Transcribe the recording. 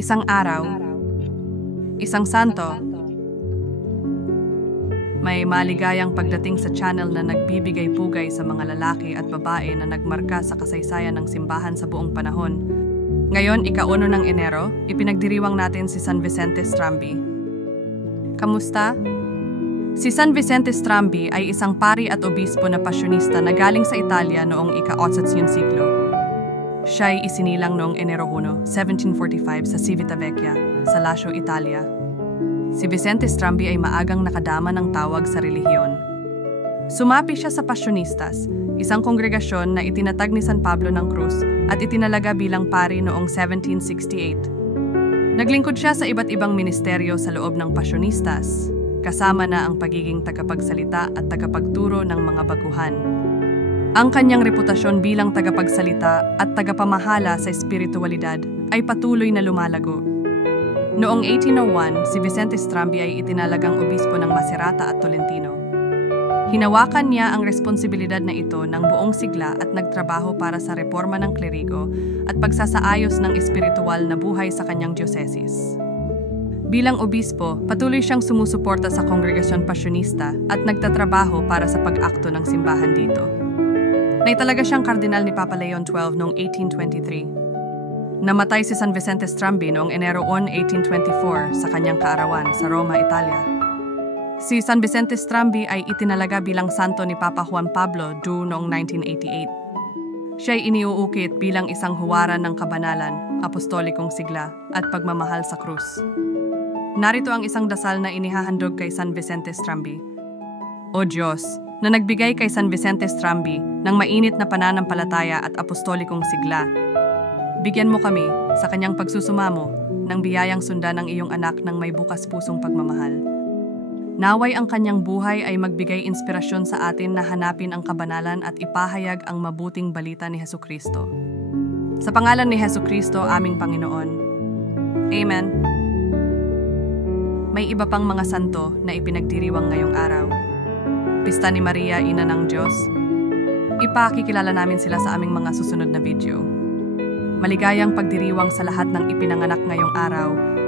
Isang araw, isang santo, may maligayang pagdating sa channel na nagbibigay pugay sa mga lalaki at babae na nagmarka sa kasaysayan ng simbahan sa buong panahon. Ngayon, ika-1 ng Enero, ipinagdiriwang natin si San Vicente Strambi. Kamusta? Si San Vicente Strambi ay isang pari at obispo na pasyonista na galing sa Italia noong ika-8 siglo. Siya ay isinilang noong Enero 1, 1745 sa Civitavecchia, sa Lazio, Italia. Si Vicente Strambi ay maagang nakadama ng tawag sa relihiyon. Sumapi siya sa Pasyonistas, isang kongregasyon na itinatag ni San Pablo ng Cruz at itinalaga bilang pari noong 1768. Naglingkod siya sa iba't ibang ministeryo sa loob ng Pasyonistas, kasama na ang pagiging tagapagsalita at tagapagturo ng mga baguhan. Ang kanyang reputasyon bilang tagapagsalita at tagapamahala sa espiritualidad ay patuloy na lumalago. Noong 1801, si Vicente Strambi ay itinalagang obispo ng Macerata at Tolentino. Hinawakan niya ang responsibilidad na ito ng buong sigla at nagtrabaho para sa reforma ng klerigo at pagsasaayos ng espiritual na buhay sa kanyang diocesis. Bilang obispo, patuloy siyang sumusuporta sa kongregasyon pasyonista at nagtatrabaho para sa pag-akto ng simbahan dito. Naitalaga siyang kardinal ni Papa Leon XII noong 1823. Namatay si San Vicente Strambi noong Enero 1, 1824 sa kanyang kaarawan sa Roma, Italia. Si San Vicente Strambi ay itinalaga bilang santo ni Papa Juan Pablo II noong 1988. Siya ay iniuukit bilang isang huwaran ng kabanalan, apostolikong sigla at pagmamahal sa krus. Narito ang isang dasal na inihahandog kay San Vicente Strambi. O Diyos, na nagbigay kay San Vicente Strambi ng mainit na pananampalataya at apostolikong sigla, bigyan mo kami, sa kanyang pagsusumamo, ng biyayang sundan ng iyong anak ng may bukas pusong pagmamahal. Naway ang kanyang buhay ay magbigay inspirasyon sa atin na hanapin ang kabanalan at ipahayag ang mabuting balita ni Hesukristo. Sa pangalan ni Hesukristo, aming Panginoon. Amen. May iba pang mga santo na ipinagdiriwang ngayong araw. Pista ni Maria, Ina ng Diyos. Ipakikilala namin sila sa aming mga susunod na video. Maligayang pagdiriwang sa lahat ng ipinanganak ngayong araw